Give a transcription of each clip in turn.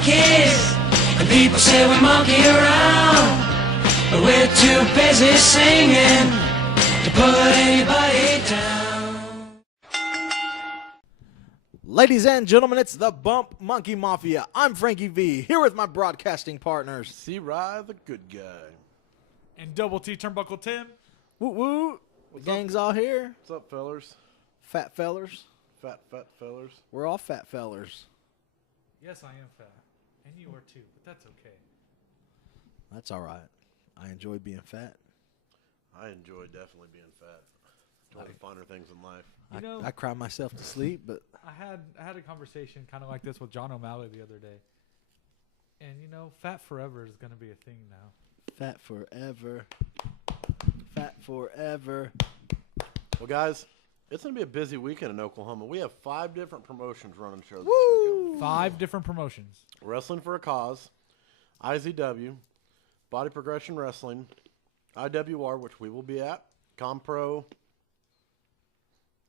monkeys, and people say we monkey around, but we're too busy singing to put anybody down. Ladies and gentlemen, it's the Bump Monkey Mafia. I'm Frankie V, here with my broadcasting partners. C-Rye, the good guy. And Double T Turnbuckle Tim. Woo woo. The gang's all here. What's up, fellers? Fat fellers. Fat fellers. We're all fat fellers. Yes, I am fat. And you are too, but that's okay. That's all right. I enjoy being fat. I enjoy definitely being fat. One of the finer things in life. You know, I cry myself to sleep, but I had a conversation kind of like this with John O'Malley the other day. And, you know, fat forever is going to be a thing now. fat forever. Fat forever. Well, guys, it's going to be a busy weekend in Oklahoma. We have 5 different promotions running shows this weekend. 5 different promotions. Wrestling for a Cause, IZW, Body Progression Wrestling, IWR, which we will be at, Compro.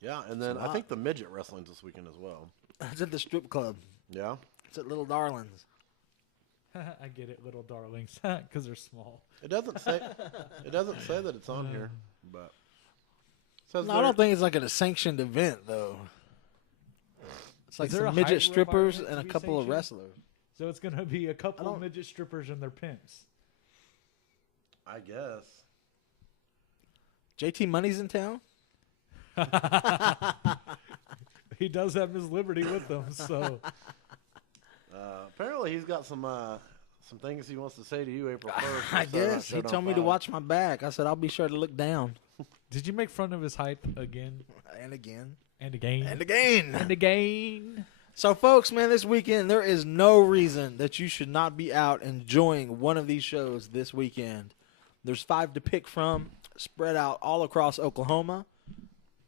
Yeah, and then I think the midget wrestling's this weekend as well. It's at the strip club. Yeah? It's at Little Darlings. I get it, little darlings, because they're small. It doesn't say that it's on here, but it says No, I don't think it's like a sanctioned event, though. It's like Is there some a midget height strippers requirement and a to be couple of sanctioned? wrestlers. So it's going to be a couple don't- of midget strippers and their pimps. I guess. JT Money's in town? He does have Miss Liberty with them, so Apparently he's got some things he wants to say to you April 1st. I guess. He told me to watch my back. I said, I'll be sure to look down. did you make fun of his height again And again. and again And again. and again? So, folks, man, this weekend, there is no reason that you should not be out enjoying one of these shows this weekend. There's 5 to pick from, spread out all across Oklahoma.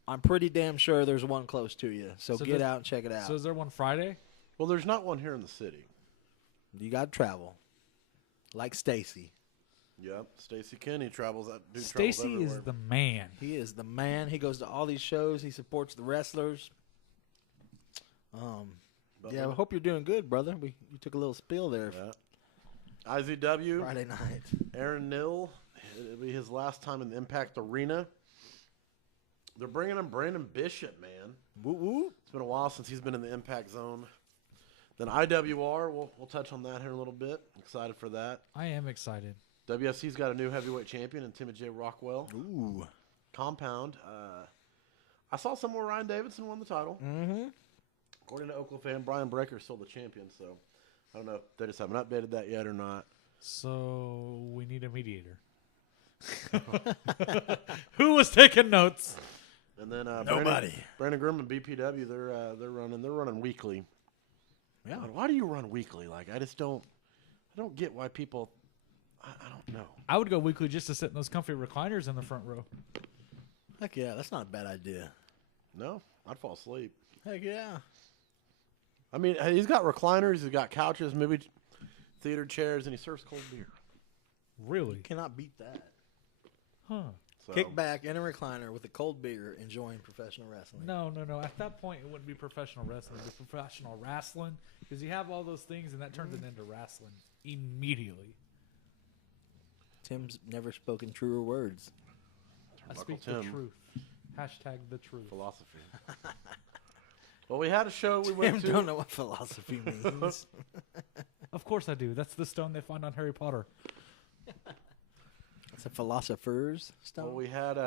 I'm pretty damn sure there's one close to you. So get there's- out and check it out. So is there one Friday? Well, there's not one here in the city. You got to travel. Like Stacy. Yep. Stacy Kenny travels. That dude Stacy travels is everywhere. the man. He is the man. He goes to all these shows. He supports the wrestlers. But Yeah, I hope you're doing good, brother. You took a little spill there Yeah. IZW. Friday night. Aaron Nill. It'll be his last time in the Impact Arena. They're bringing in Brandon Bishop, man. Woo woo. It's been a while since he's been in the Impact Zone. Then IWR, we'll touch on that here in a little bit. Excited for that. I am excited. WFC's got a new heavyweight champion in Timmy J. Rockwell. Ooh. Compound. I saw somewhere Ryan Davidson won the title. Mm-hmm. According to Oklahoma fan, Brian Breaker is still the champion. So I don't know if they just haven't updated that yet or not. So we need a mediator. Who was taking notes? And then Nobody. Brandon Grimm and BPW, they're running weekly. Yeah. But why do you run weekly? Like I don't get why people. I don't know. I would go weekly just to sit in those comfy recliners in the front row. Heck yeah, that's not a bad idea. No, I'd fall asleep. Heck yeah. I mean, he's got recliners, he's got couches, movie theater chairs, and he serves cold beer. Really? Cannot beat that. Huh. So, Kick back in a recliner with a cold beer, enjoying professional wrestling. No. At that point, it wouldn't be professional wrestling. It'd be professional wrestling because you have all those things, and that turns it into wrestling immediately. Tim's never spoken truer words. I Turnbuckle speak the Tim. truth. Hashtag the truth. Philosophy. Well, we had a show we Tim went to. don't know what philosophy means. Of course I do. That's the stone they find on Harry Potter. It's a philosopher's stone. Well, we had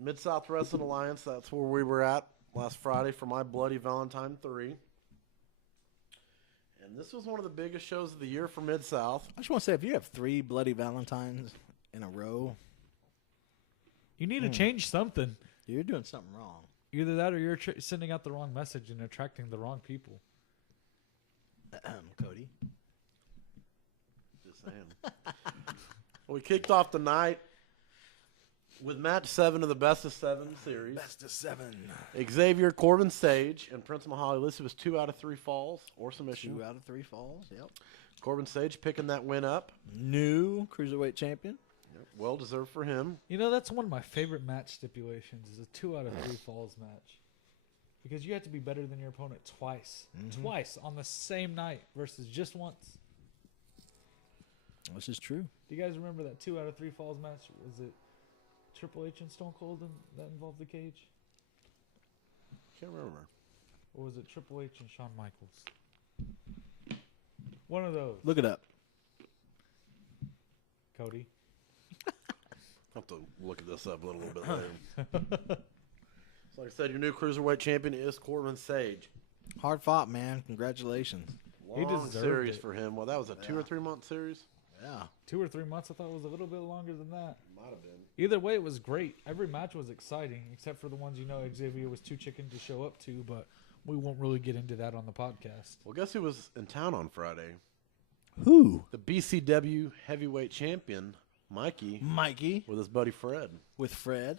Mid-South Wrestling Alliance. That's where we were at last Friday for My Bloody Valentine 3. And this was one of the biggest shows of the year for Mid-South. I just want to say, if you have 3 bloody Valentines in a row, You need to change something. you're doing something wrong. Either that or you're sending out the wrong message and attracting the wrong people. Cody. Just saying. Well, we kicked off the night with match 7 of the Best of 7 series. Best of 7. Xavier, Corbin Sage, and Prince Mahali listed was 2 out of 3 falls or submission. 2 out of 3 falls. Yep. Corbin Sage picking that win up. New cruiserweight champion. Well deserved for him. You know, that's one of my favorite match stipulations is a 2 out of 3 falls match. Because you have to be better than your opponent twice. Mm-hmm. Twice on the same night versus just once. This is true. Do you guys remember that 2 out of 3 falls match? Was it Triple H and Stone Cold that involved the cage? Can't remember. Or was it Triple H and Shawn Michaels? One of those. Look it up. Cody. I'll have to look at this up a little bit later. So like I said, your new cruiserweight champion is Corbin Sage. Hard fought, man. Congratulations. He Long deserved series it. for him. Well, that was a 2 or 3 month series. Yeah. 2 or 3 months. I thought it was a little bit longer than that. Might have been. Either way, it was great. Every match was exciting, except for the ones Xavier was too chicken to show up to, but we won't really get into that on the podcast. Well, guess who was in town on Friday? Who? The BCW heavyweight champion, Mikey, Mikey with his buddy Fred. with Fred.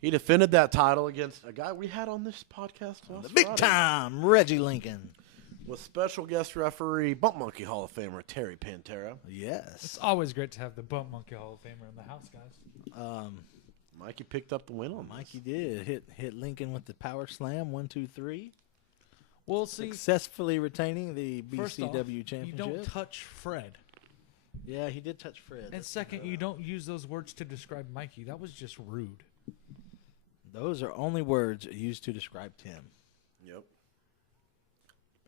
He defended that title against a guy we had on this podcast last The big Friday. time Reggie Lincoln. With special guest referee, Bump Monkey Hall of Famer Terry Pantera. Yes. It's always great to have the Bump Monkey Hall of Famer in the house, guys. Mikey picked up the win on Mikey this. did hit Lincoln with the power slam 1, 2, 3. We'll see. Successfully retaining the First off, BCW championship. you don't touch Fred. Yeah, he did touch Fred. And second, you don't use those words to describe Mikey. That was just rude. Those are only words used to describe Tim Yep.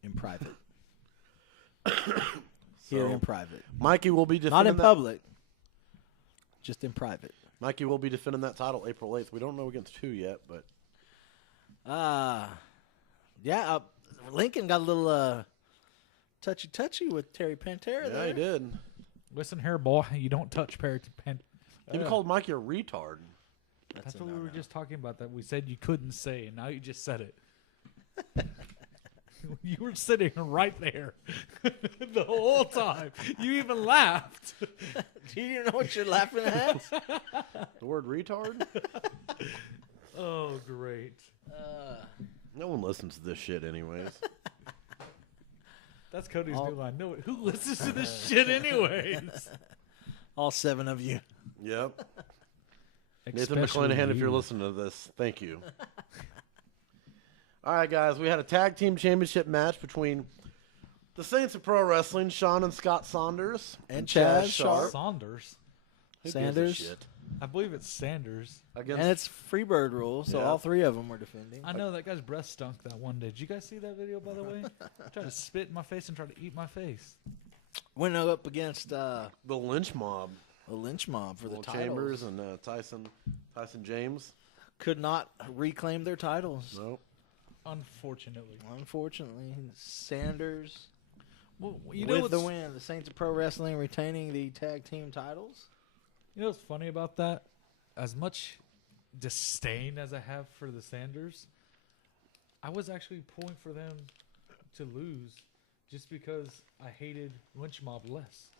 in private. Here in private. Mikey will be defending Not in that- public. Just in private. Mikey will be defending that title April 8th. We don't know against who yet, but Yeah, Lincoln got a little touchy with Terry Pantera yeah, there. he did. Listen here, boy. You don't touch Parrot. He called Mikey a retard. That's what we were just talking about. That we said you couldn't say, and now you just said it. You were sitting right there the whole time. You even laughed. Do you know what you're laughing at? The word retard? Oh, great. No one listens to this shit anyways. That's Cody's new line. No, who listens to this shit anyways? All 7 of you. Yep. Nathan Especially McClanahan, if you're you. listening to this, thank you. All right, guys, we had a tag team championship match between the Saints of Pro Wrestling, Sean and Scott Saunders, And Chaz Sharp. Saunders. Who gives a Sanders. shit? I believe it's Sanders. Against And it's Freebird rules, so Yeah. all 3 of them were defending. I know that guy's breath stunk that one day. Did you guys see that video, by the way? Tried to spit in my face and try to eat my face. Went up against the Lynch Mob, the Lynch Mob for the Will titles. Chambers and Tyson James. Could not reclaim their titles. Nope. Unfortunately. Unfortunately, Sanders Well, you know with the what's, win. The Saints of Pro Wrestling retaining the tag team titles. you know what's funny about that? As much disdain as I have for the Sanders, I was actually pulling for them to lose just because I hated Lynch Mob less.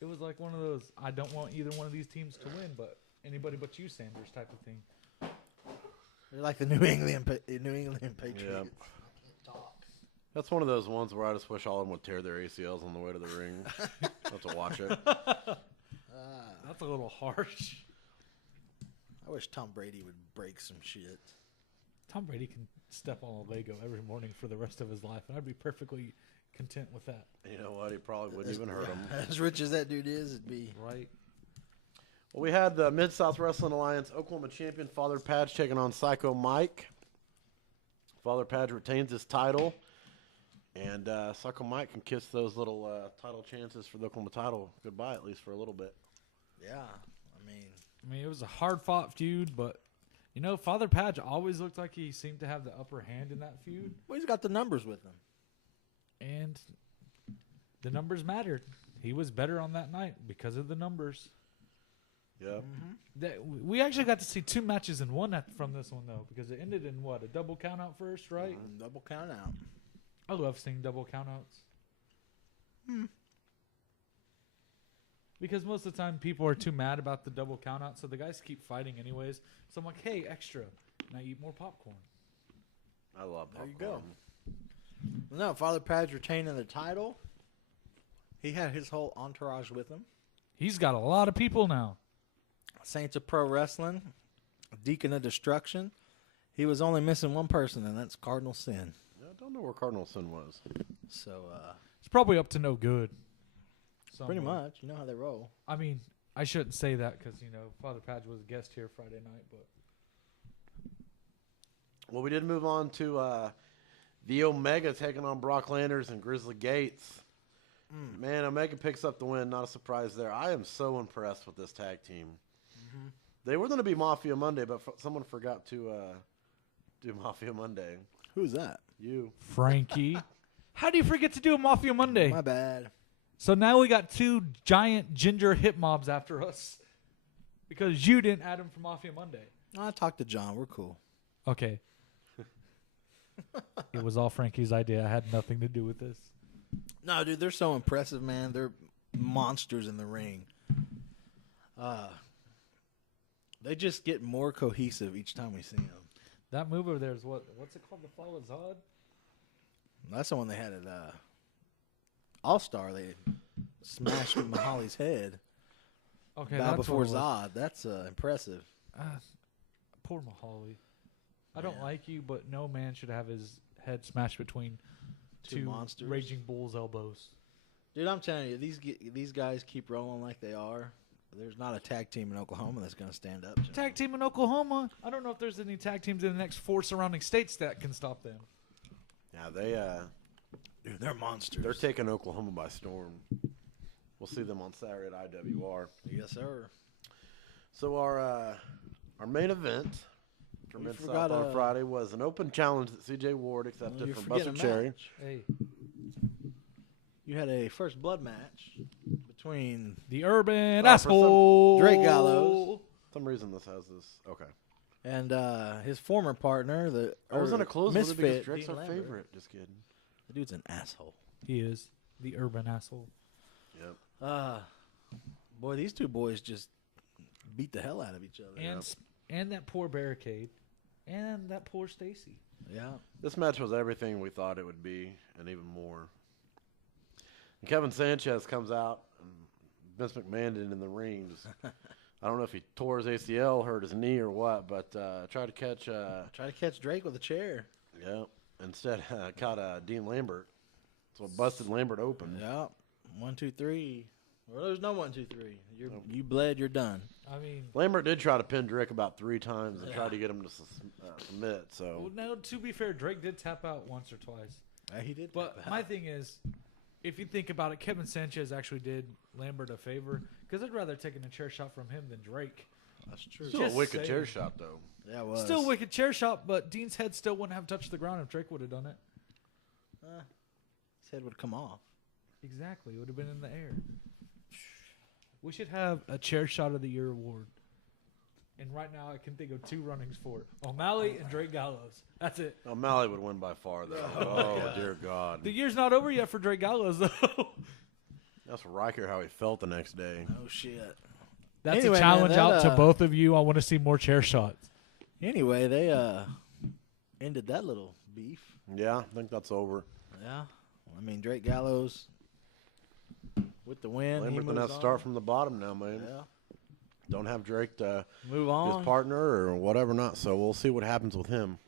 It was like one of those, I don't want either one of these teams to win, but anybody but you, Sanders, type of thing. They're like the New England Patriots. That's one of those ones where I just wish all of them would tear their ACLs on the way to the ring. I'll have to watch it. That's a little harsh. I wish Tom Brady would break some shit. Tom Brady can step on a Lego every morning for the rest of his life, and I'd be perfectly content with that. You know what? He probably wouldn't even hurt him. As rich as that dude is, it'd be. Right? Well, we had the Mid-South Wrestling Alliance Oklahoma champion Father Padge taking on Psycho Mike. Father Padge retains his title. And Psycho Mike can kiss those little title chances for the Oklahoma title goodbye, at least for a little bit. Yeah, I mean, It was a hard-fought feud, but, you know, Father Padge always looked like he seemed to have the upper hand in that feud, well, he's got the numbers with him. and the numbers mattered. He was better on that night because of the numbers. Yeah. We actually got to see 2 matches in one from this one, though, because it ended in, what, a double count-out first, right? Double count out. I love seeing double count-outs. Because most of the time people are too mad about the double count-out, so the guys keep fighting anyways. So I'm like, hey, extra. Now eat more popcorn. I love There you popcorn. go. No, Father Padge retaining the title. He had his whole entourage with him. He's got a lot of people now. Saints of Pro Wrestling, Deacon of Destruction, He was only missing one person, and that's Cardinal Sin. I don't know where Cardinal Sin was. So, It's probably up to no good. pretty somewhere. much, you know how they roll. I mean, I shouldn't say that because, Father Padge was a guest here Friday night, but Well, we did move on to the Omega taking on Brock Landers and Grizzly Gates. Man, Omega picks up the win. Not a surprise there. I am so impressed with this tag team. They were going to be Mafia Monday, but someone forgot to do Mafia Monday. Who's that? You. Frankie. How do you forget to do a Mafia Monday? My bad. So now we got 2 giant ginger hip mobs after us because you didn't add them for Mafia Monday. I talked to John. We're cool. Okay. It was all Frankie's idea. I had nothing to do with this. No, dude, they're so impressive, man. They're monsters in the ring. They just get more cohesive each time we see them. That move over there is what's it called? The Fall of Zod? That's the one they had at All-Star. They smashed with Mahali's head. Okay, Bow that's before what it was. Zod. That's impressive. Poor Mahali. I don't like you, but no man should have his head smashed between Two two monsters. raging bulls' elbows. Dude, I'm telling you, these guys keep rolling like they are. There's not a tag team in Oklahoma that's going to stand up to them. Tag team in Oklahoma. I don't know if there's any tag teams in the next 4 surrounding states that can stop them. Yeah, they Dude, they're monsters. they're taking Oklahoma by storm. We'll see them on Saturday at IWR. Yes, sir. So our main event for We Mid-South forgot, on Friday was an open challenge that CJ Ward accepted You're from forgetting Buster a Cherry. match. Hey, You had a first blood match between the urban for asshole. Drake Gallows. For some reason this has this. Okay. and his former partner, the I was gonna close with it because Misfit. Drake's Dean our Lambert. favorite. Just kidding. The dude's an asshole. He is the urban asshole. Yep. Boy, these two boys just beat the hell out of each other. And that poor barricade, and that poor Stacy. Yeah. This match was everything we thought it would be, and even more. And Kevin Sanchez comes out, and Vince McMahon did in the ring. I don't know if he tore his ACL, hurt his knee, or what, but tried to catch. Try to catch Drake with a chair. Yeah. Instead, caught Dean Lambert. That's what busted Lambert open. Yeah. 1, 2, 3. Well, there's no 1, 2, 3. You bled. You're done. I mean, Lambert did try to pin Drake about 3 times and tried to get him to submit. So well, now to be fair, Drake did tap out once or twice. He did. But my thing is, if you think about it, Kevin Sanchez actually did Lambert a favor because I'd rather taken a chair shot from him than Drake. That's true. still a Just wicked saying. chair shot though. Yeah, it was. Still a wicked chair shot, but Dean's head still wouldn't have touched the ground if Drake would have done it. His head would come off. Exactly, it would have been in the air. We should have a chair shot of the year award. And right now, I can think of 2 runnings for it: O'Malley and Drake Gallows. That's it. O'Malley would win by far though. Oh dear God. The year's not over yet for Drake Gallows, though. That's Riker how he felt the next day. Oh shit. That's Anyway, a man, challenge that, out to both of you. I want to see more chair shots. Anyway, they ended that little beef. Yeah, I think that's over. Yeah. I mean, Drake Gallows with the win. he Lambert gonna have moves to start on. from the bottom now, man. Yeah. Don't have Drake to Move his on. partner or whatever not. So we'll see what happens with him.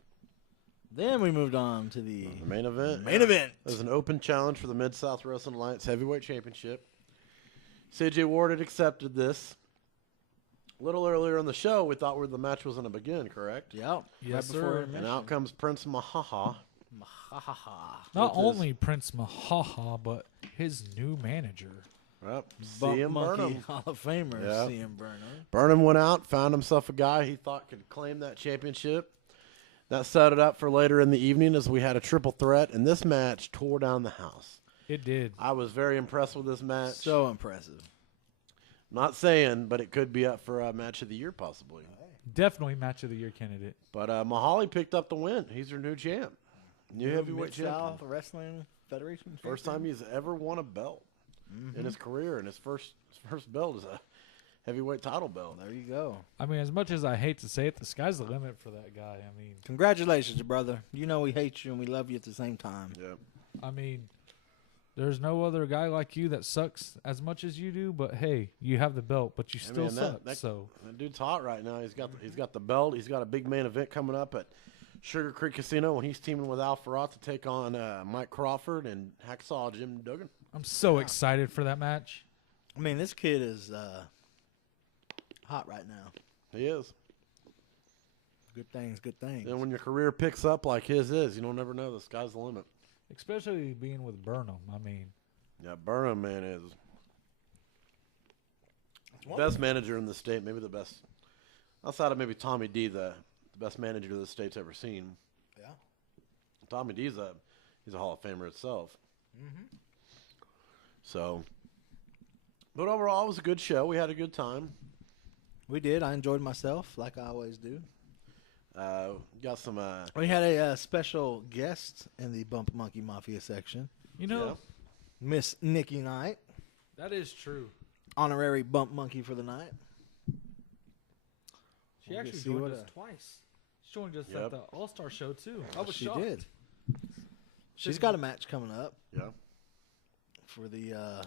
Then we moved on to the The main event. main event. There's an open challenge for the Mid-South Wrestling Alliance Heavyweight Championship. CJ Ward had accepted this. A little earlier in the show, we thought the match was going to begin, correct? Yep. Yes, before sir. intermission. And out comes Prince Mahaha. Not Which is- only Prince Mahaha, but his new manager. Yep. Bump CM Monkey Burnham. Hall of Famer, Yep. CM Burnham. Burnham went out, found himself a guy he thought could claim that championship. That set it up for later in the evening as we had a triple threat, and this match tore down the house. It did. I was very impressed with this match. So impressive. Not saying, but it could be up for a match of the year possibly. Definitely match of the year candidate. But Mahali picked up the win. He's your new champ. New heavyweight Mid-South champion. Wrestling Federation. First time he's ever won a belt in his career, and his first belt is a heavyweight title belt. There you go. I mean, as much as I hate to say it, the sky's the limit for that guy. Congratulations, brother. You know we hate you and we love you at the same time. Yep. I mean, there's no other guy like you that sucks as much as you do. But hey, you have the belt, but you still man, suck. that so dude's hot right now. He's got the belt. He's got a big main event coming up at Sugar Creek Casino when he's teaming with Alfarad to take on Mike Crawford and Hacksaw Jim Duggan. I'm so excited for that match. I mean, this kid is hot right now. He is. Good things, good things. And when your career picks up like his is, you don't never know. The sky's the limit. Especially being with Burnham. I mean, Yeah, Burnham, man, is best manager in the state, maybe the best. Outside of maybe Tommy D, the best manager the state's ever seen. Yeah. Tommy D's he's a Hall of Famer itself. Mm-hmm. So, but overall, it was a good show. We had a good time. We did. I enjoyed myself, like I always do. Got some. We had a special guest in the Bump Monkey Mafia section, you know, Miss Nikki Knight, that is true. honorary Bump Monkey for the night. She We'll actually get to see joined what us twice. She joined us Yep. at the All-Star show, too. I was She shocked. did. She's got a match coming up Yeah. for the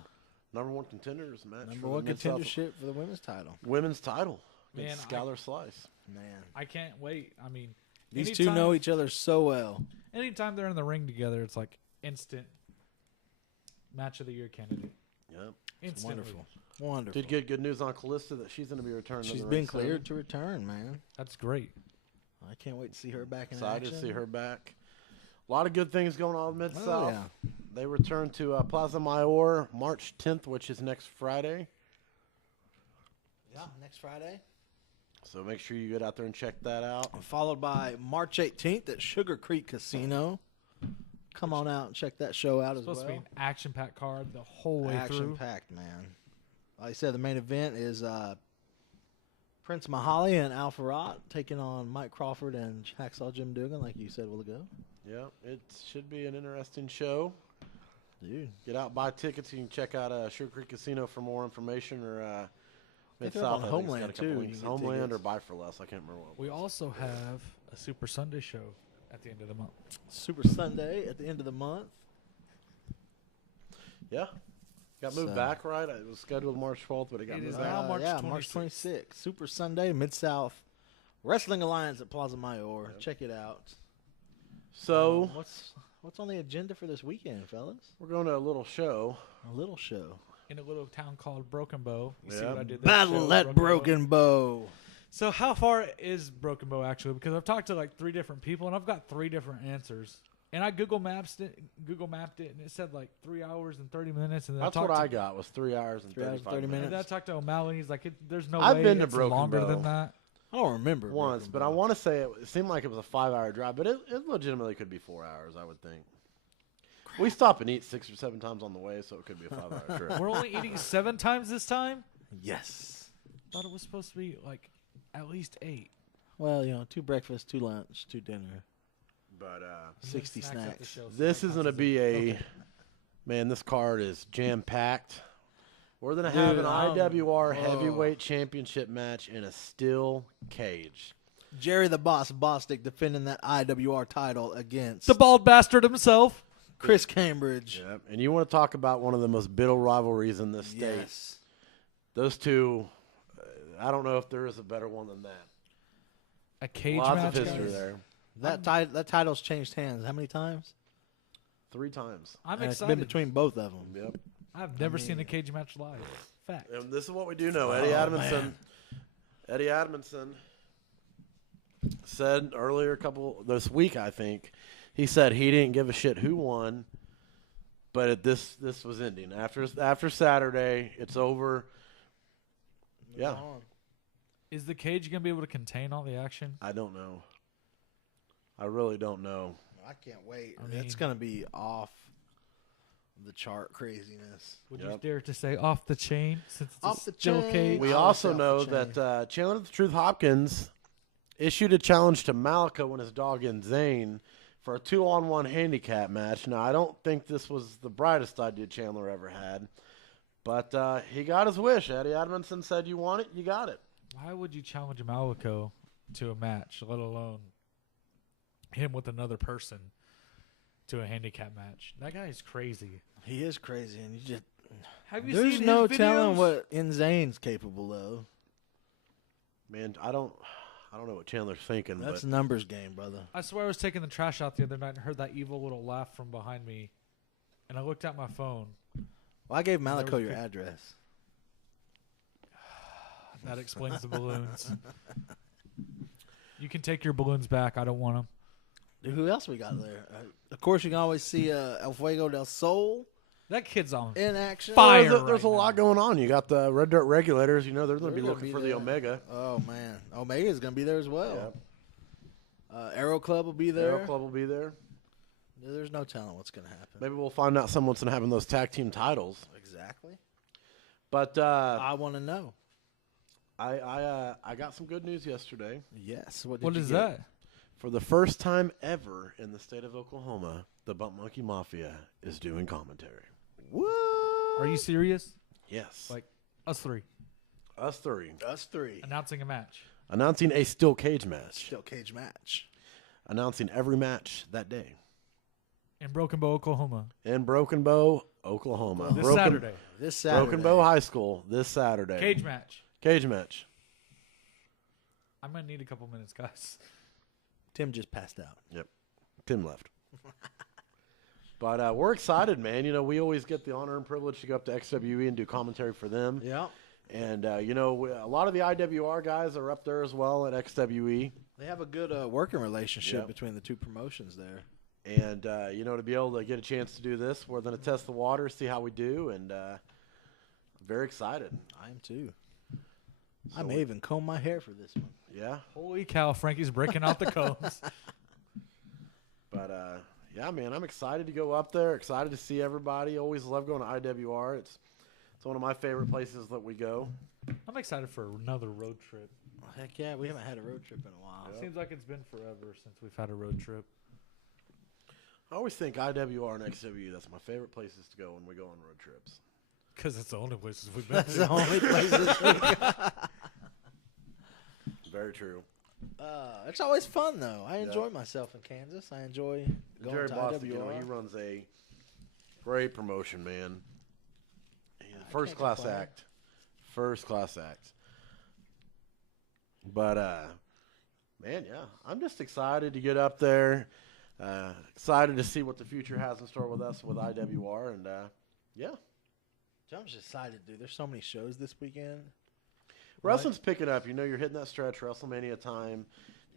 Number one contenders match. number for one the Mid-South contendership for the women's title. women's title. Man, against Skylar Slice. Man, I can't wait. I mean, these two know each other so well. Anytime they're in the ring together, it's like instant match of the year candidate. Yep. It's Instantly. wonderful. Wonderful. Did get good news on Callista that she's going to be returning. to She's the been ring soon. cleared to return, man. That's great. I can't wait to see her back in Excited action. to see her back. A lot of good things going on in Mid-South. Oh, yeah. They return to Plaza Mayor March 10th, which is next Friday. Yeah, next Friday. So make sure you get out there and check that out. Followed by March 18th at Sugar Creek Casino. Come on out and check that show out It's as supposed to be well. an action-packed card the whole way Action through. packed, man. Like I said, the main event is Prince Mahali and Alfarad taking on Mike Crawford and Hacksaw Jim Duggan, like you said a while ago. Yeah, it should be an interesting show. Dude, Get out, buy tickets. You can check out Sugar Creek Casino for more information, or think they're up on Mid-South. I think, it's Homeland, got a couple too. links. You can get Homeland tickets. or Buy for Less. I can't remember what. it We was. also have a Super Sunday show at the end of the month. Super Sunday at the end of the month. Yeah. Got moved So- back, right? It was scheduled March 12th, but it got It moved is back. now March March 26th. 26th. Super Sunday, Mid-South Wrestling Alliance at Plaza Mayor. Check it out. So What's on the agenda for this weekend, fellas? we're going to a little show. A little show. In a little town called Broken Bow. You see Yeah. what I did there? Battle Show, at Broken Bow. So how far is Broken Bow actually? Because I've talked to like 3 different people and I've got 3 different answers. And I Google mapped it, and it said like 3 hours and 30 minutes. And then That's I what talked I to, got was 3 hours and 3 hours and 35 30 minutes. And then I talked to O'Malley. He's like, there's no I've way been to it's Broken longer Bow. than that. I don't remember. Once, Broken but Bow. I want to say it seemed like it was a 5-hour drive, but it legitimately could be 4 hours, I would think. We stop and eat 6 or 7 times on the way, so it could be a 5-hour trip. We're only eating 7 times this time? Yes. Thought it was supposed to be like at least 8. Well, 2 breakfast, 2 lunch, 2 dinner, But 60 at the snacks. show, so this that is going to counts as be eight. a man. This card is jam packed. We're going to have Dude, an I'm- IWR heavyweight championship match in a steel cage. Jerry the Boss Bostic defending that IWR title against The bald bastard himself. Chris Cambridge. Yep. And you want to talk about one of the most bitter rivalries in this state? Yes. Those two. I don't know if there is a better one than that. A cage Lots match. of history guys. there. That title's changed hands how many times? 3 times. I'm And it's excited. been between both of them. Yep. I've never seen a cage match live. Fact. And this is what we do know. Eddie Oh, Adamson. man. Eddie Adamson said earlier this week, I think, he said he didn't give a shit who won, but this was ending. After Saturday, it's over. Yeah. Is the cage going to be able to contain all the action? I don't know. I really don't know. I can't wait. I It's mean- going to be off the chart craziness. Would you Yep. dare to say off the chain since it's Off the a steel chain. cage? We I would also say know off the chain. that Chandler the Truth Hopkins issued a challenge to Malika when his dog in Zane for a 2-on-1 handicap match. Now, I don't think this was the brightest idea Chandler ever had, but he got his wish. Eddie Adamson said, "You want it, you got it." Why would you challenge Malico to a match, let alone him with another person to a handicap match? That guy is crazy. He is crazy, and you just Have you there's seen no his telling videos? what Zane's capable of. Man, I don't I don't know what Chandler's thinking, That's but numbers game, brother. I swear I was taking the trash out the other night and heard that evil little laugh from behind me, and I looked at my phone. Well, I gave Malico was your pic- address. That explains the balloons. You can take your balloons back. I don't want them. Dude, who else we got there? Of course, you can always see El Fuego del Sol That kid's on. in action. Fire. there's a right lot now. going on. You got the Red Dirt regulators. You know they're going to They're be gonna looking be for there. the Omega. Oh man, Omega's gonna be there as well. Aero Club will be The there. Aero Club will be there. There's no telling what's gonna happen. Maybe we'll find out someone's going to having those tag team titles. Exactly. But I want to know. I got some good news yesterday. Yes. What What you is get? that? For the first time ever in the state of Oklahoma, the Bump Monkey Mafia is doing commentary. What? Are you serious? Yes. Like us three Us three. Us three? announcing a match. Announcing a steel cage match. Steel cage match. Announcing every match that day. In Broken Bow, Oklahoma. In Broken Bow, Oklahoma. This Broken, Saturday. This Saturday. Broken Bow High School this Saturday. Cage match. Cage match. I'm going to need a couple minutes, guys. Tim just passed out. Tim left. But we're excited, man. You know, we always get the honor and privilege to go up to XWE and do commentary for them. Yeah. And, you know, a lot of the IWR guys are up there as well at XWE. They have a good working relationship Yep. between the two promotions there. And, you know, to be able to get a chance to do this, we're going to test the water, see how we do. And very excited. I am too. I So may even comb my hair for this one. Yeah. Holy cow, Frankie's breaking out the combs. But, yeah, man, I'm excited to go up there. Excited to see everybody. Always love going to IWR. It's one of my favorite places that we go. I'm excited for another road trip. Heck yeah, we haven't had a road trip in a while. Seems like it's been forever since we've had a road trip. I always think IWR and XWE, that's my favorite places to go when we go on road trips. Because it's the only places we've been That's to. the only places we got. Very true. It's always fun though. I enjoy myself in Kansas. I enjoy going Jerry to Bostic, IWR. you know, he runs a great promotion, man. He's a I first can't class complain. act. First class act. But, man, yeah, I'm just excited to get up there. Excited to see what the future has in store with us with IWR. And, yeah. I'm just excited, dude. There's so many shows this weekend. Wrestling's picking up. You know, you're hitting that stretch, WrestleMania time.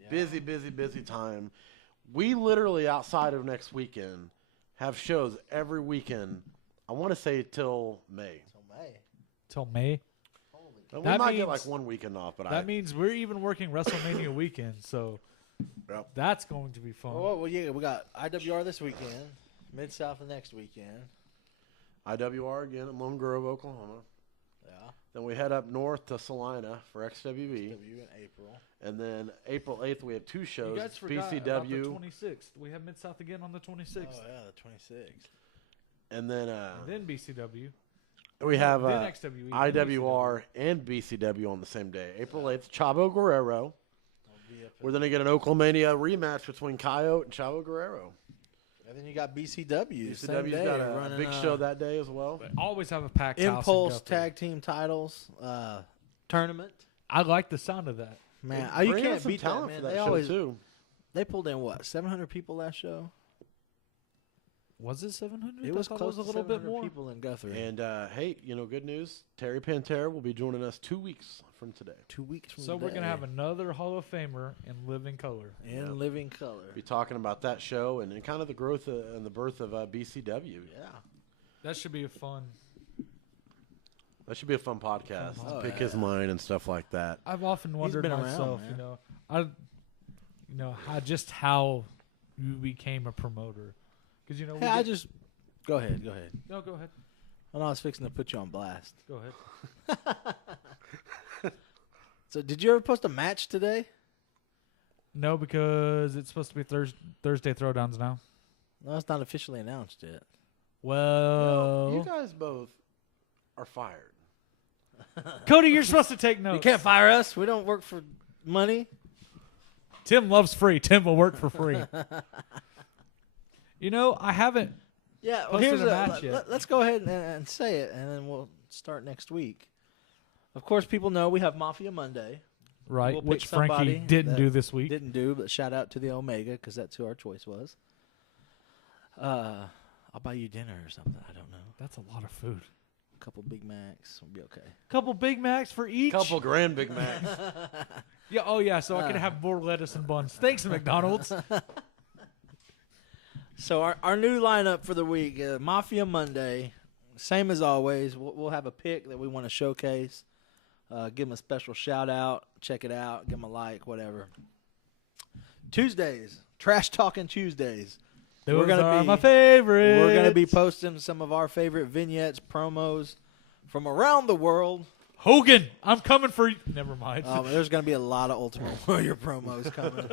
Yeah. Busy, busy, busy time. We literally, outside of next weekend, have shows every weekend. I want to say till May. Till May. Till May. Holy And we That might get means- like one weekend off, but That means we're even working WrestleMania weekend, so Yep. that's going to be fun. well, yeah, we got IWR this weekend, Mid South the next weekend. IWR again at Lone Grove, Oklahoma. Yeah. Then we head up north to Salina for XWE. W in April. And then April 8th, we have two You shows. guys forgot about the BCW. 26th. We have Mid South again on the 26th. Oh yeah, the 26th. And then And then BCW. we have then XWE. then IWR and BCW on the same day. April 8th, Chavo Guerrero. I'll be up We're going to get an Oklahomania rematch between Coyote and Chavo Guerrero. and then you got BCW. Same BCW's day, got a running, big show that day as well. But always have a packed house in Impulse Guthrie. Tag Team Titles tournament. I like the sound of that. Man, They you bring in can't some beat that, talent man. for that They show always too. they pulled in what 700 people last show. Was it 700? It was I thought close it was to a little bit 700 more. people in Guthrie. And hey, you know, good news. Terry Pantera will be joining us 2 weeks from today. 2 weeks from So we're today. gonna have another Hall of Famer in living color. in Yeah. living color. Be talking about that show and kind of the growth and the birth of BCW. Yeah. That should be a fun. That should be a fun podcast. Fun to podcast. pick his mind and stuff like that. I've often wondered been around, myself, man. how you became a promoter, because we Hey, I did- just go ahead. no, go ahead, Oh, no, I was fixing to put you on blast. go ahead. So, did you ever post a match today? No, because it's supposed to be Thursday throwdowns now. No, it's not officially announced yet. Well, You guys both are fired. Cody, you're supposed to take notes. You can't fire us. We don't work for money. Tim loves free. Tim will work for free. I haven't. Yeah, well, Posted here's a match yet. let's go ahead and say it, and then we'll start next week. Of course, people know we have Mafia Monday. right? We'll pick Which somebody Frankie didn't that do this week. Didn't do, but shout out to the Omega because that's who our choice was. I'll buy you dinner or something. I don't know. That's a lot of food. A couple Big Macs. We'll be okay. Couple Big Macs for each. Couple grand Big Macs. Yeah. Oh yeah. So I can have more lettuce and buns. Thanks, McDonald's. So our new lineup for the week, Mafia Monday, same as always. We'll have a pick that we want to showcase. Give them a special shout out. Check it out. Give them a like, whatever. Tuesdays, Trash Talking Tuesdays. Those gonna are be- my favorite. We're going to be posting some of our favorite vignettes, promos from around the world. Hogan. I'm coming for you. Never mind. There's going to be a lot of Ultimate Warrior promos coming.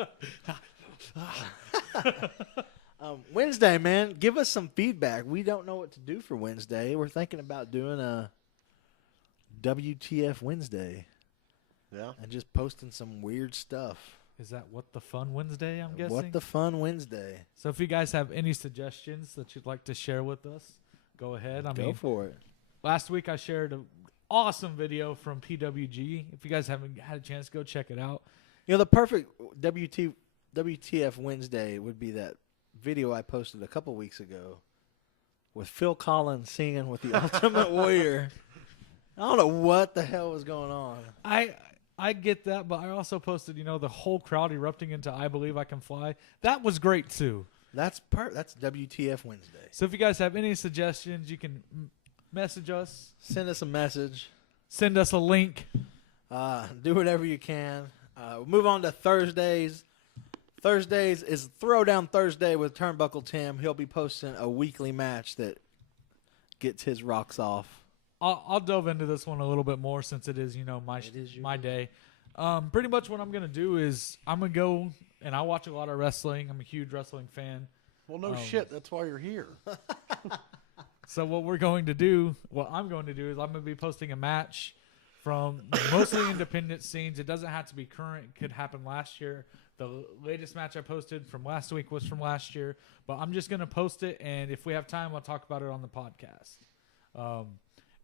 Wednesday, man, give us some feedback. We don't know what to do for Wednesday. We're thinking about doing a WTF Wednesday Yeah. and just posting some weird stuff. Is that What the Fun Wednesday? I'm guessing. What the fun Wednesday? So if you guys have any suggestions that you'd like to share with us, go ahead. I Go mean, for it. last week I shared an awesome video from PWG. If you guys haven't had a chance, go check it out. You know, the perfect WTF Wednesday would be that video I posted a couple weeks ago with Phil Collins singing with the Ultimate Warrior. I don't know what the hell was going on. I get that, but I also posted, the whole crowd erupting into I Believe I Can Fly. That was great, too. That's WTF Wednesday. So if you guys have any suggestions, you can message us, Send us a message. send us a link. Do whatever you can. We'll move on to Thursdays. Thursdays is Throwdown Thursday with Turnbuckle Tim. He'll be posting a weekly match that gets his rocks off. I'll delve into this one a little bit more since it is, my day. Pretty much what I'm going to do is I'm going to go, and I watch a lot of wrestling. I'm a huge wrestling fan. Well, no shit. That's why you're here. So what I'm going to do is I'm going to be posting a match from mostly independent scenes. It doesn't have to be current. It could happen last year. The latest match I posted from last week was from last year. But I'm just going to post it, and if we have time, I'll talk about it on the podcast.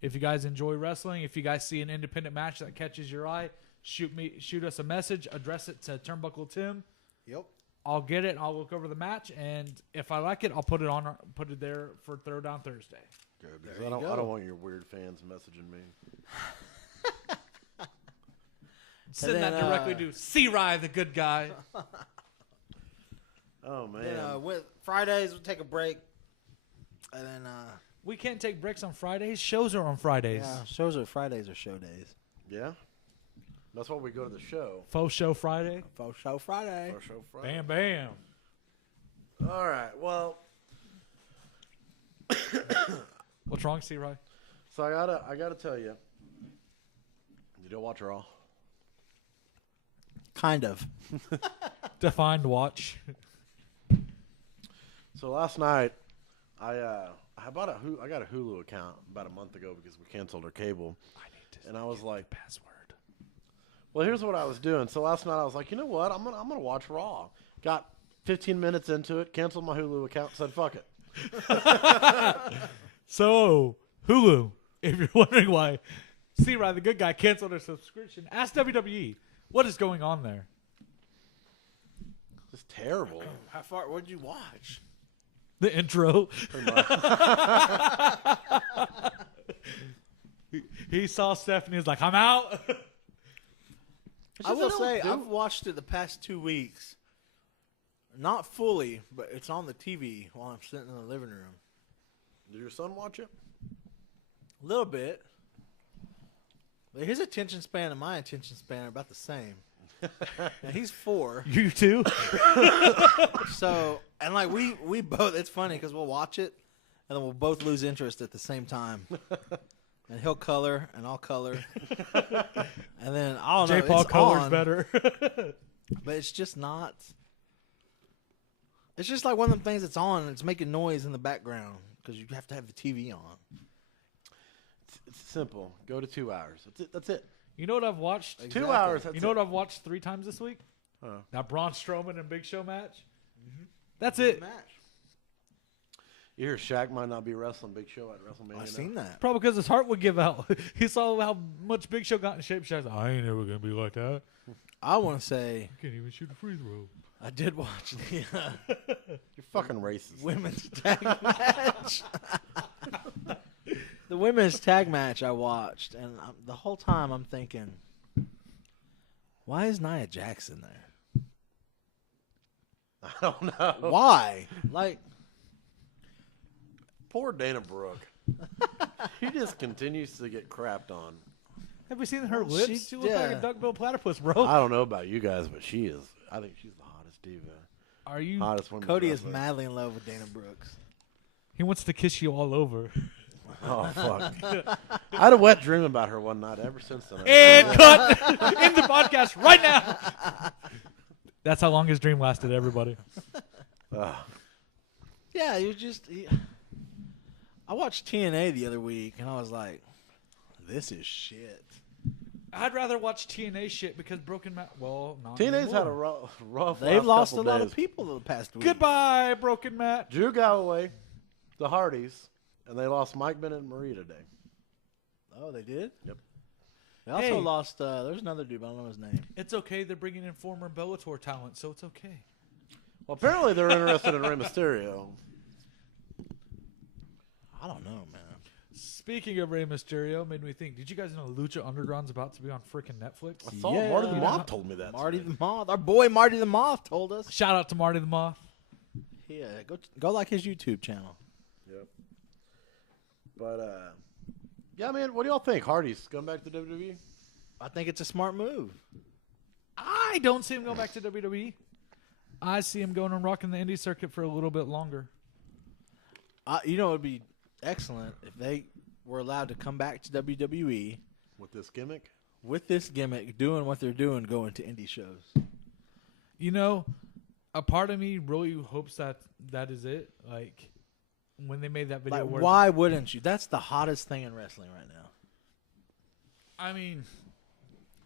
If you guys enjoy wrestling, if you guys see an independent match that catches your eye, shoot us a message, address it to Turnbuckle Tim. Yep. I'll get it. I'll look over the match, and if I like it, I'll put it there for Throwdown Thursday. Good. Because There I you don't go. want your weird fans messaging me. Send then, that directly to C-Rye, the good guy. Oh, man. Then, Fridays, we'll take a break. And then, We can't take breaks on Fridays. Shows are on Fridays. Fridays are show days. Yeah? That's why we go to the show. Faux show Friday. Faux show Friday. Our show Friday. Bam, bam. All right. Well, What's wrong, C-Rye? so I gotta tell you. Did you watch Raw? Kind of. Defined watch. So last night, I got a Hulu account about a month ago because we canceled our cable, and I was like, Password. well, here's what I was doing. So last night I was like, you know what? I'm gonna watch Raw. Got 15 minutes into it, canceled my Hulu account, said fuck it. So, Hulu, if you're wondering why C-Rye, the good guy, canceled their subscription, ask WWE. What is going on there? It's terrible. How far? What did you watch? The intro. He saw Stephanie. He's like, I'm out. I will say, I've watched it the past 2 weeks. Not fully, but it's on the TV while I'm sitting in the living room. Did your son watch it? A little bit. But his attention span and my attention span are about the same. And he's 4. You too? So, and like we both, it's funny because we'll watch it and then we'll both lose interest at the same time. And he'll color and I'll color. And then I don't know. J. Paul it's colors on, better. but it's just not. It's just like one of them things that's on and it's making noise in the background because you have to have the TV on. It's simple. Go to 2 hours. That's it. You know what I've watched? Exactly. 2 hours. That's You know what I've watched 3 times this week? That Braun Strowman and Big Show match. That's it. Match. You hear Shaq might not be wrestling Big Show at WrestleMania. I seen that. Probably because his heart would give out. He saw how much Big Show got in shape. Shaq's like, I ain't never gonna be like that. I want to say I can't even shoot a free throw. I did watch the You're fucking racist. women's tag match. The women's tag match I watched, and the whole time I'm thinking, why is Nia Jackson there? I don't know. Why? Like, Poor Dana Brooke. He just continues to get crapped on. Have you seen her Well, lips? She looks like a yeah. duckbill platypus, bro. I don't know about you guys, but she is. I think she's the hottest diva. Are you? Hottest woman. Cody is madly in love with Dana Brooks. He wants to kiss you all over. Oh, fuck. I had a wet dream about her one night. Ever since then. And cut in the podcast right now. That's how long his dream lasted, everybody. Yeah, you just. I watched TNA the other week, and I was like, "This is shit." I'd rather watch TNA shit because Broken Matt. Well, not TNA's had a anymore. rough They've last lost a couple lot days. of people the past week. Goodbye, Broken Matt. Drew Galloway, the Hardys, and they lost Mike Bennett and Marie today. Oh, they did? Yep. They also Hey. lost, there's another dude, but I don't know his name. It's okay. They're bringing in former Bellator talent, so it's okay. Well, apparently they're interested in Rey Mysterio. I don't know, man. Speaking of Rey Mysterio, made me think. Did you guys know Lucha Underground's about to be on freaking Netflix? I saw Yeah. Marty the Moth told me that. Marty today. the Moth. Our boy Marty the Moth told us. Shout out to Marty the Moth. Yeah, go like his YouTube channel. Yep. But, yeah, man, what do y'all think? Hardys going back to WWE? I think it's a smart move. I don't see him going back to WWE. I see him going and rocking the indie circuit for a little bit longer. You know, it would be excellent if they were allowed to come back to WWE With this gimmick? with this gimmick, doing what they're doing, going to indie shows. You know, a part of me really hopes that that is it. Like, when they made that video Like, where... why wouldn't you? That's the hottest thing in wrestling right now. I mean,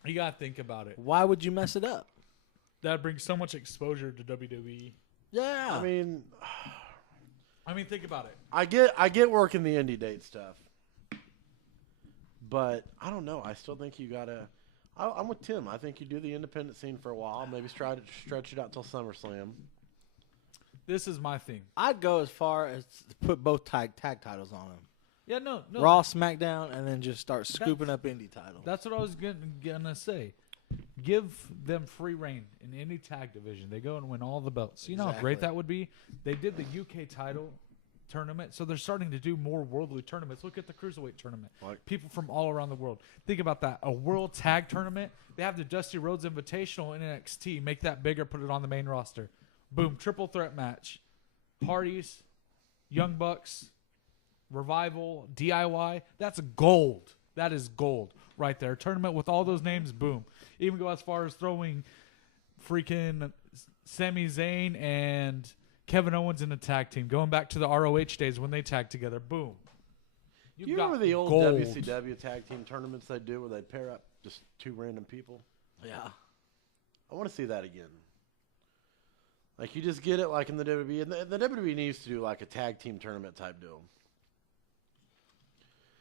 you got to think about it. Why would you mess it up? That brings so much exposure to WWE. Yeah. I mean, Think about it. I get working the indie date stuff. But, I don't know. I still think you got to... I'm with Tim. I think you do the independent scene for a while. Maybe try to stretch it out till SummerSlam. This is my thing. I'd go as far as to put both tag titles on them. Yeah, no. Raw, SmackDown, and then just start scooping up indie titles. That's what I was gonna say. Give them free reign in any tag division. They go and win all the belts. You know how great Exactly. that would be? They did the UK title tournament, so they're starting to do more worldly tournaments. Look at the Cruiserweight tournament. Like- People from all around the world. Think about that. A world tag tournament. They have the Dusty Rhodes Invitational in NXT. Make that bigger, put it on the main roster. Boom, triple threat match. Hardys, Young Bucks, Revival, DIY. That's gold. That is gold right there. Tournament with all those names, boom. Even go as far as throwing freaking Sami Zayn and Kevin Owens in a tag team. Going back to the ROH days when they tagged together, boom. Do you got remember the old gold. WCW tag team tournaments they do where they pair up just two random people? Yeah. I want to see that again. Like, you just get it like in the WWE. And the WWE needs to do like a tag team tournament type deal.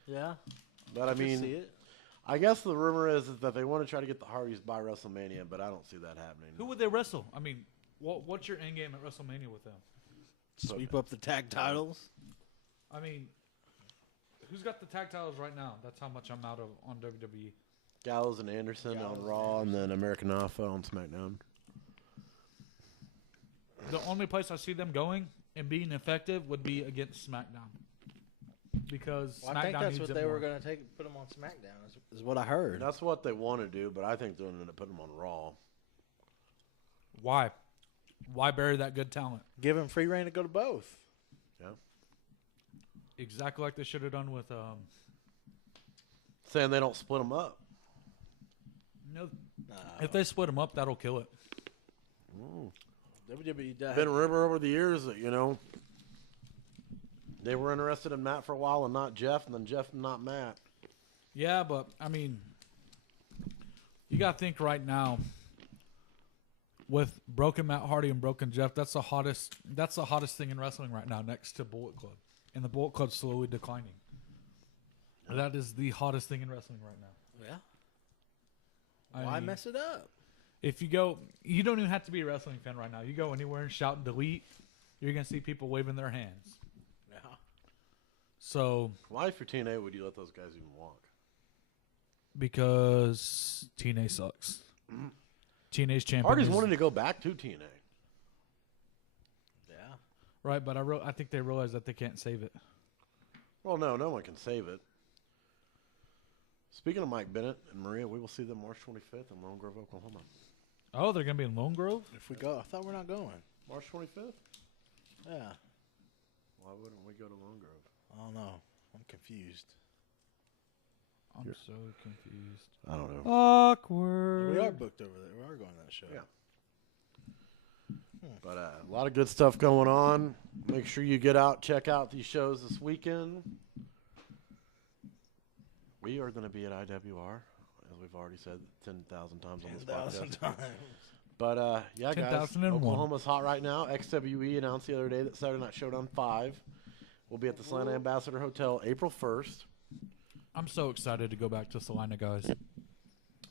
Yeah. But, I could see mean, it. I guess the rumor is that they want to try to get the Hardys by WrestleMania, but I don't see that happening. Who would they wrestle? I mean, what's your end game at WrestleMania with them? Sweep up the tag titles. I mean, who's got the tag titles right now? That's how much I'm out of on WWE. Gallows and Anderson Gallows on and Raw, and then American Alpha on SmackDown. The only place I see them going and being effective would be against SmackDown. Because Well, SmackDown I think that's needs what it they more. were going to put them on SmackDown, is what I heard. That's what they want to do, but I think they're going to put them on Raw. Why? Why bury that good talent? Give them free reign to go to both. Yeah. Exactly like they should have done with Saying they don't split them up. no. If they split them up, that'll kill it. WWE does. Been a rumor over the years that, they were interested in Matt for a while and not Jeff, and then Jeff and not Matt. Yeah, but I mean, you got to think right now. with Broken Matt Hardy and Broken Jeff, that's the hottest thing in wrestling right now, next to Bullet Club. And the Bullet Club's slowly declining. That is the hottest thing in wrestling right now. Yeah. I Why mean, mess it up? If you go, you don't even have to be a wrestling fan right now. You go anywhere and shout and delete, you're going to see people waving their hands. Yeah. So, Why, if you're TNA, would you let those guys even walk? because TNA sucks. TNA's champion. Hardy's is- wanted to go back to TNA. Yeah. Right, but I think they realize that they can't save it. Well, no one can save it. Speaking of Mike Bennett and Maria, we will see them March 25th in Lone Grove, Oklahoma. Oh, they're going to be in Lone Grove? If we go, I thought we're not going. March 25th? Yeah. Why wouldn't we go to Lone Grove? I don't know. I'm confused. I'm so confused. I don't know. Awkward. We are booked over there. We are going to that show. Yeah. But a lot of good stuff going on. Make sure you get out, check out these shows this weekend. We are going to be at IWR, as we've already said 10,000 times on this 10,000 podcast. times. But yeah, guys, 10,001. Oklahoma's hot right now. XWE announced the other day that Saturday Night Showdown 5 will be at the Salina Ambassador Hotel April 1st. I'm so excited to go back to Salina, guys.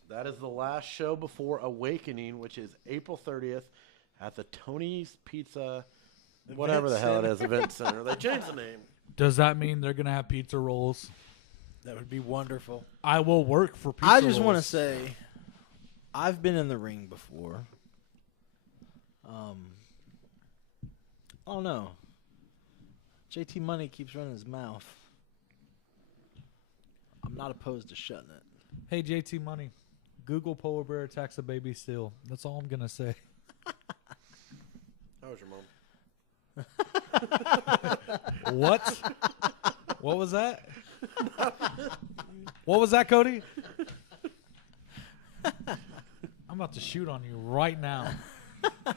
That is the last show before Awakening, which is April 30th at the Tony's Pizza, whatever the hell it is, Event Center. They changed the name. Does that mean they're going to have pizza rolls? That would be wonderful. I will work for pizza I just want to rolls. say, I've been in the ring before. I don't know. JT Money keeps running his mouth. I'm not opposed to shutting it. Hey, JT Money, Google polar bear attacks a baby seal. That's all I'm going to say. How was your mom? What? What was that? What was that, Cody? I'm about to shoot on you right now. I'm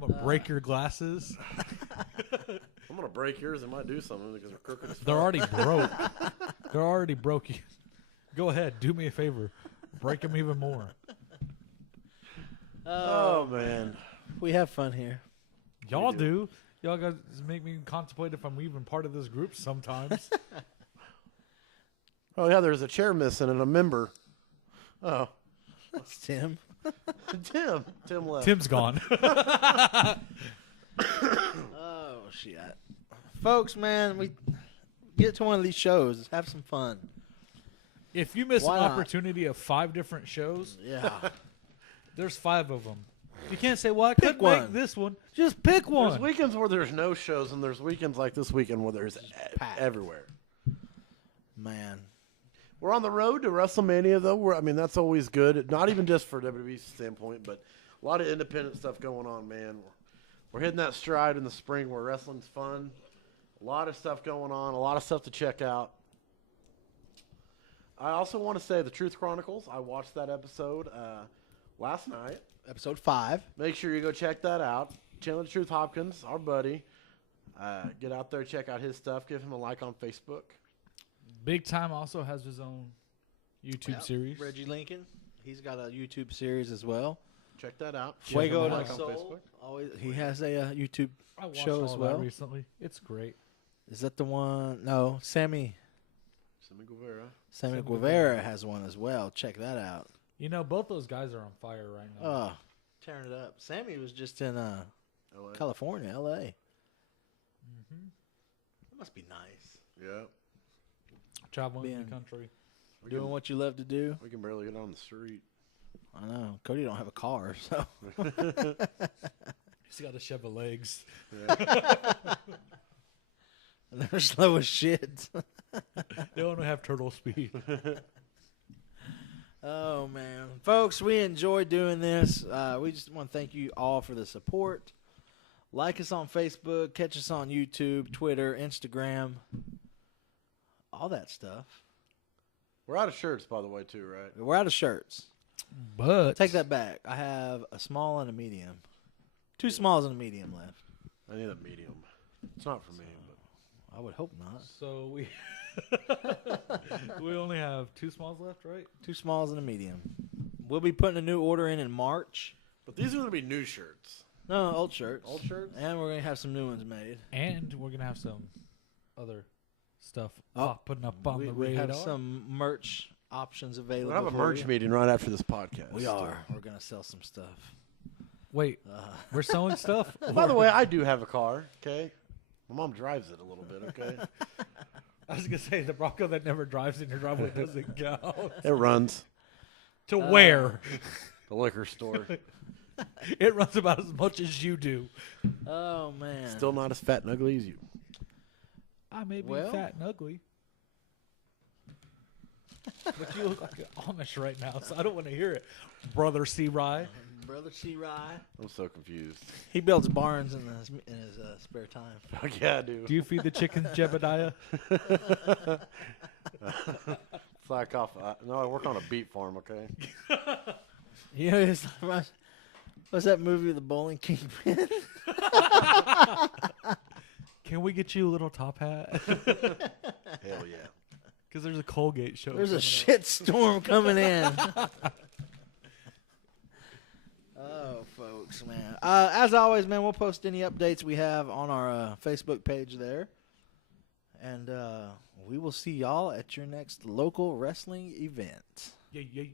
going to break your glasses. I'm going to break yours. It might do something because they're crooked as fuck. They're already broke. They're already broke. Go ahead. Do me a favor. Break them even more. Oh, man. We have fun here. Y'all do. Y'all guys make me contemplate if I'm even part of this group sometimes. Oh, yeah, there's a chair missing and a member. Oh. That's Tim. Tim left. Tim's gone. Oh, shit. Folks, man, we get to one of these shows. Have some fun. If you miss Why an not? opportunity of 5 different shows, Yeah. there's 5 of them. You can't say, well, I Pick couldn't make one. this one. Just pick There's one. weekends where there's no shows, and there's weekends like this weekend where there's packed. everywhere. Man. We're on the road to WrestleMania, though. I mean, that's always good. Not even just for WWE's standpoint, but a lot of independent stuff going on, man. We're hitting that stride in the spring where wrestling's fun. A lot of stuff going on, a lot of stuff to check out. I also want to say the Truth Chronicles. I watched that episode last night. Episode 5. Make sure you go check that out. Chandler Truth Hopkins, our buddy. Get out there, check out his stuff. Give him a like on Facebook. Big Time also has his own YouTube series. Reggie Lincoln. He's got a YouTube series as well. Check that out. Fuego Give him a del like on Sol. Facebook. Always, he has a YouTube I watched show as all well. that recently. It's great. Is that the one? No, Sammy Sammy Guevara. Sammy Guevara has one as well. Check that out. You know, both those guys are on fire right now. Oh, tearing it up. Sammy was just in LA. California, L.A. Mm-hmm. That must be nice. Yeah. Traveling being- the country. Doing what you love to do. We can barely get on the street. I know. Cody don't have a car, so He's got a shove of legs. and they're slow as shit. They only have turtle speed. Oh man, folks, we enjoy doing this. We just want to thank you all for the support. Like us on Facebook, catch us on YouTube, Twitter, Instagram, all that stuff. We're out of shirts, by the way, too, right? We're out of shirts. But Take that back. I have a small and a medium. 2 smalls and a medium left. I need a medium. It's not for me, but I would hope not. So we we only have 2 smalls left, right? 2 smalls and a medium. We'll be putting a new order in March. But these are going to be new shirts. No, old shirts. Old shirts? And we're going to have some new ones made. And we're gonna have some other stuff Oh, putting up on the We radar. have some merch options available. We'll have a for merch you. meeting right after this podcast. We are. We're going to sell some stuff. Wait, we're selling stuff. By the way, I do have a car, okay? My mom drives it a little bit, okay? I was gonna say the Bronco that never drives in your driveway doesn't count. It runs. To where? The liquor store. It runs about as much as you do. Oh, man. Still not as fat and ugly as you. I may be Well- fat and ugly. But you look like an Amish right now, so I don't want to hear it. Brother C. Rye. Brother C. Rye. I'm so confused. He builds barns in his spare time. Fuck yeah, I do. Do you feed the chickens, Jebediah? Slack off. No, I work on a beet farm, okay? You know, what's that movie with the bowling kingpin? Can we get you a little top hat? Hell yeah. Because there's a Colgate show. There's a coming up. shit storm coming in. Oh, folks, man. As always, man, we'll post any updates we have on our Facebook page there. And we will see y'all at your next local wrestling event. Yeah, yeah.